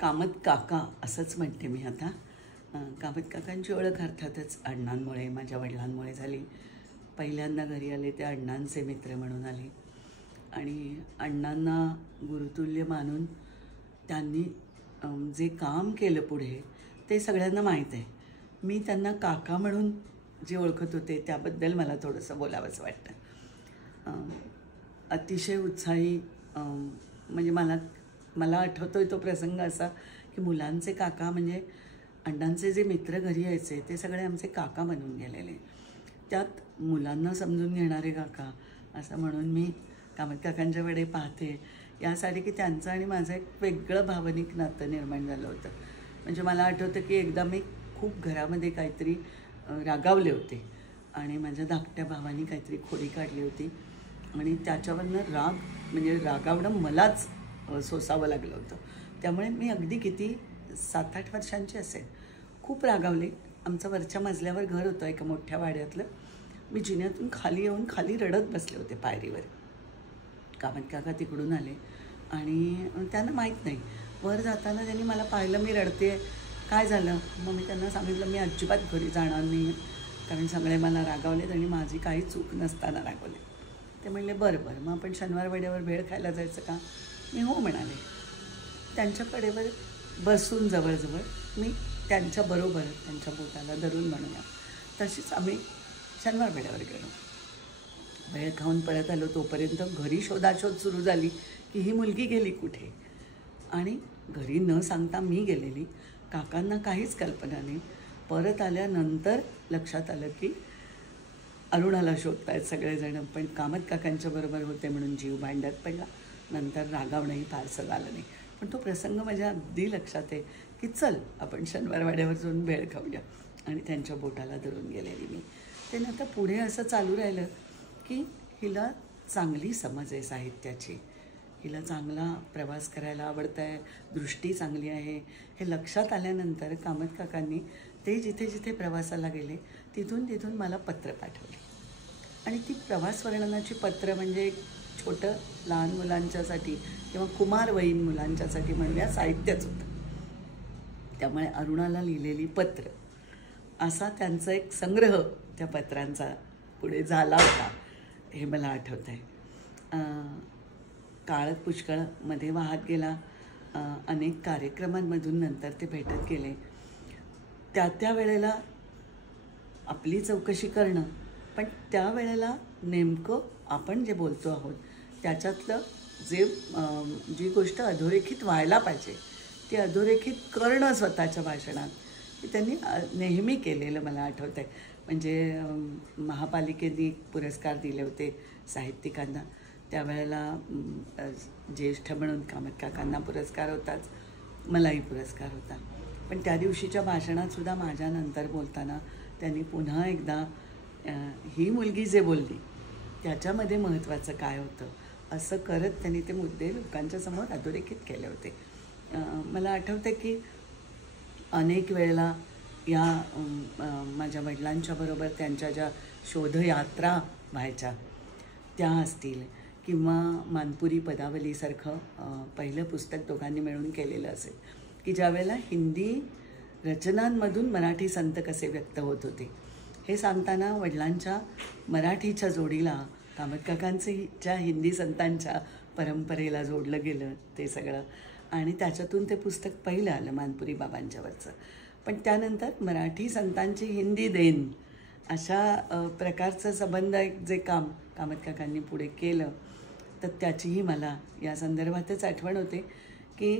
कामत काका असंच म्हणते मी आता. कामत काकांची ओळख अर्थातच अण्णांमुळे, माझ्या वडिलांमुळे झाली. पहिल्यांदा घरी आले ते अण्णांचे मित्र म्हणून आले आणि अण्णांना गुरुतुल्य मानून त्यांनी जे काम केलं पुढे ते सगळ्यांना माहीत आहे. मी त्यांना काका म्हणून जे ओळखत होते त्याबद्दल मला थोडंसं बोलावंसं वाटतं. अतिशय उत्साही, म्हणजे मला आठवतो आहे तो प्रसंग असा की मुलांचे काका म्हणजे अण्णांचे जे मित्र घरी यायचे ते सगळे आमचे काका बनून गेलेले. त्यात मुलांना समजून घेणारे काका असं म्हणून मी कामत काकांच्याकडे पाहते यासाठी की त्यांचं आणि माझं एक वेगळं भावनिक नातं निर्माण झालं होतं. म्हणजे मला आठवतं की एकदा मी खूप घरामध्ये काहीतरी रागावले होते आणि माझ्या धाकट्या भावानी काहीतरी खोडी काढली होती आणि त्याच्यावरनं म्हणजे रागावणं मलाच सोसावं लागलं होतं. त्यामुळे मी अगदी किती 7-8 वर्षांची असेल, खूप रागावले. आमचं वरच्या मजल्यावर घर होतं एका मोठ्या वाड्यातलं. मी जिन्यातून खाली येऊन खाली रडत बसले होते पायरीवर. कामत काका तिकडून आले आणि त्यांना माहीत नाही. वर जाताना त्यांनी मला पाहिलं मी रडते, काय झालं. मग मी त्यांना सांगितलं मी अजिबात घरी जाणार नाही कारण सगळे मला रागावलेत आणि माझी काही चूक नसताना रागवले. ते म्हणले बरं बरं मग आपण शनिवार वाड्यावर भेळ खायला जायचं का. मी हो म्हणाले. त्यांच्या कडेवर बसून जवळजवळ मी त्यांच्याबरोबर त्यांच्या बोटाला धरून म्हणूया तशीच आम्ही शनिवार वाड्यावर गेलो. भेळ खाऊन परत आलो. तोपर्यंत घरी शोधाशोध सुरू झाली की ही मुलगी गेली कुठे. आणि घरी न सांगता मी गेलेली, काकांना काहीच कल्पना नाही. परत आल्यानंतर लक्षात आलं की अरुणाला शोधतायत सगळेजणं. पण कामत काकांच्या बरोबर होते म्हणून जीव भांड्यात पडला. नंतर रागावणंही फारसं झालं नाही. पण तो प्रसंग माझ्या अगदी लक्षात आहे की चल आपण शनिवार वाड्यावर जाऊन भेळ खाऊया आणि त्यांच्या बोटाला धरून गेलेली मी. ते नंतर पुढे असं चालू राहिलं की हिला चांगली समज आहे साहित्याची, हिला चांगला प्रवास करायला आवडतं आहे, दृष्टी चांगली आहे. हे लक्षात आल्यानंतर कामत काकांनी ते जिथे जिथे प्रवासाला गेले तिथून मला पत्र पाठवले. आणि ती प्रवास वर्णनाची पत्र म्हणजे एक छोटं लहान मुलांच्यासाठी किंवा कुमारवयीन मुलांच्यासाठी म्हणूया साहित्यच होतं. त्यामुळे अरुणाला लिहिलेली पत्र असा त्यांचा एक संग्रह त्या पत्रांचा पुढे झाला होता हे मला आठवतं आहे. काळ पुष्कळमध्ये वाहत गेला. अनेक कार्यक्रमांमधून नंतर ते भेटत गेले. त्या वेळेला आपली चौकशी करणं, पण त्यावेळेला नेमकं आपण जे बोलतो आहोत त्याच्यातलं जी गोष्ट अधोरेखित व्हायला पाहिजे ती अधोरेखित करणं स्वतःच्या भाषणात हे त्यांनी नेहमी केलेलं मला आठवतं आहे. म्हणजे महापालिकेने पुरस्कार दिले होते साहित्यिकांना. त्यावेळेला ज्येष्ठ म्हणून कामत काकांना पुरस्कार होताच, मलाही पुरस्कार होता. पण त्या दिवशीच्या भाषणातसुद्धा माझ्यानंतर बोलताना त्यांनी पुन्हा एकदा ही मुलगी जे बोलली त्याच्यामध्ये महत्त्वाचं काय होतं असं करत त्यांनी ते मुद्दे लोकांच्या समोर अधोरेखित केले होते. मला आठवतं की अनेक वेळेला या माझ्या वडिलांच्या बरोबर त्यांच्या ज्या शोधयात्रा व्हायच्या त्या असतील किंवा मानपुरी पदावलीसारखं पहिलं पुस्तक दोघांनी मिळून केलेलं असेल की ज्यावेळेला हिंदी रचनांमधून मराठी संत कसे व्यक्त होत होते हे सांगताना वडिलांच्या मराठीच्या जोडीला कामत काकांच्या हिंदी संतांच्या परंपरेला जोडलं गेलं ते सगळं. आणि त्याच्यातून ते पुस्तक पहिलं आलं मानपुरी बाबांच्यावरचं. पण त्यानंतर मराठी संतांची हिंदी देण अशा प्रकारचं संबंध एक जे काम कामत काकांनी पुढे केलं तर त्याचीही मला या संदर्भातच आठवण होते की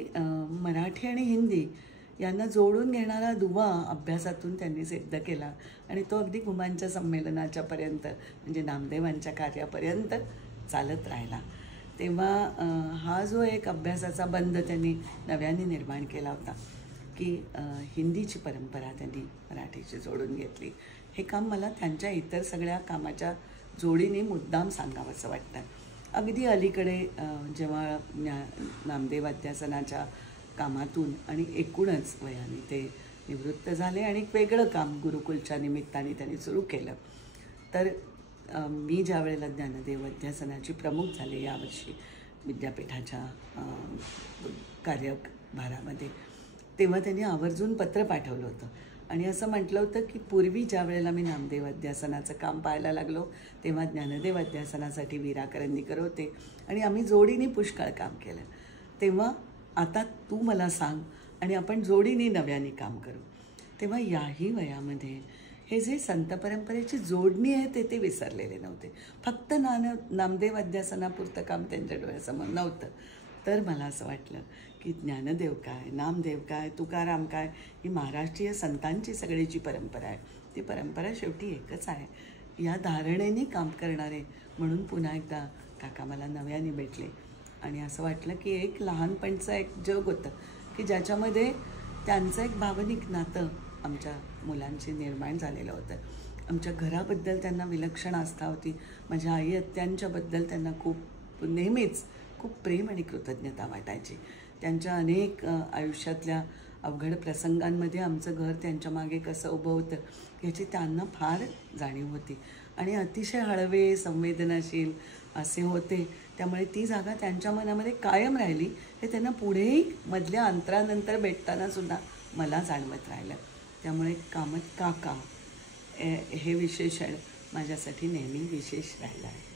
मराठी आणि हिंदी यांना जोडून घेणारा दुवा अभ्यासातून त्यांनी सिद्ध केला आणि तो अगदी घुमांच्या संमेलनाच्यापर्यंत म्हणजे नामदेवांच्या कार्यापर्यंत चालत राहिला. तेव्हा हा जो एक अभ्यासाचा बंध त्यांनी नव्याने निर्माण केला होता की हिंदीची परंपरा त्यांनी मराठीची जोडून घेतली. हे काम मला त्यांच्या इतर सगळ्या कामाच्या जोडीने मुद्दाम सांगावंसं वाटतं. अगदी अलीकडे जेव्हा नामदेव अध्यासनाच्या कामातून आणि एकूणच वयाने ते निवृत्त झाले आणि एक वेगळं काम गुरुकुलच्या निमित्ताने त्यांनी सुरू केलं. तर मी ज्या वेळेला ज्ञानदेव अध्यासनाची प्रमुख झाले यावर्षी विद्यापीठाच्या 2012 तेव्हा त्यांनी आवर्जून पत्र पाठवलं होतं आणि असं म्हटलं होतं की पूर्वी ज्या वेळेला मी नामदेव अध्यासनाचं काम पाहायला लागलो तेव्हा ज्ञानदेव अध्यासनासाठी वीरा करंदीकर होते आणि आम्ही जोडीने पुष्कळ काम केलं. तेव्हा आता तू मला सांग आणि आपण जोडीने नव्याने काम करू. तेव्हा याही वयामध्ये हे जे संत परंपरेची जोडणी आहे ते विसरलेले नव्हते. फक्त नामदेव अध्यासनापुरतं काम त्यांच्या डोळ्यासमोर नव्हतं. तर मला असं वाटलं की ज्ञानदेव काय, नामदेव काय, तुकाराम काय, ही महाराष्ट्रीय संतांची सगळीची परंपरा आहे. ती परंपरा शेवटी एकच आहे. या धारणेने काम करणारे म्हणून पुन्हा एकदा काका मला नव्याने भेटले आणि असं वाटलं की एक लहानपणचं एक जग होतं की ज्याच्यामध्ये त्यांचं एक भावनिक नातं आमच्या मुलांची निर्माण झालेलं होतं. आमच्या घराबद्दल त्यांना विलक्षण आस्था होती. माझ्या आई आत्यांच्याबद्दल त्यांना नेहमीच खूप प्रेम आणि कृतज्ञता वाटायची. त्यांच्या अनेक आयुष्यातल्या अवघड प्रसंगांमध्ये आमचं घर त्यांच्या मागे कसं उभं होतं याची त्यांना फार जाणीव होती आणि अतिशय हळवे संवेदनशील असे होते. त्यामुळे ती जागा त्यांच्या मनामध्ये कायम राहिली. हे त्यांना पुढेही मधल्या अंतरानंतर भेटतानासुद्धा मला जाणवत राहिलं. त्यामुळे कामत काका हे विशेषण माझ्यासाठी नेहमी विशेष राहिलं आहे.